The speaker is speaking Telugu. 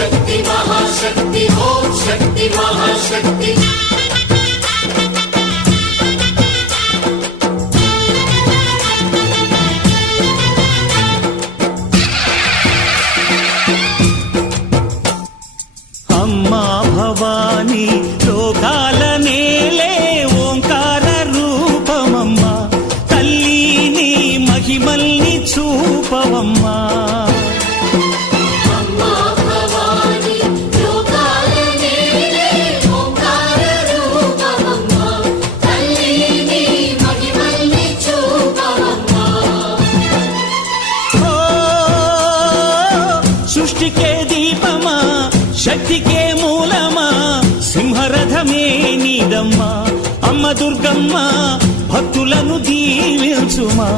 శక్తి మహాశక్తి ఓం శక్తి మహాశక్తి అమ్మా భవానీ లోకాల నేలే ఓంకార రూపమమ్మా తల్లి నీ మహిమల్ని చూపవమ్మా సృష్టికే దీపమా శక్తికే మూలమా సింహరథమే నీదమ్మా అమ్మ దుర్గమ్మ భక్తులను దీవించుమా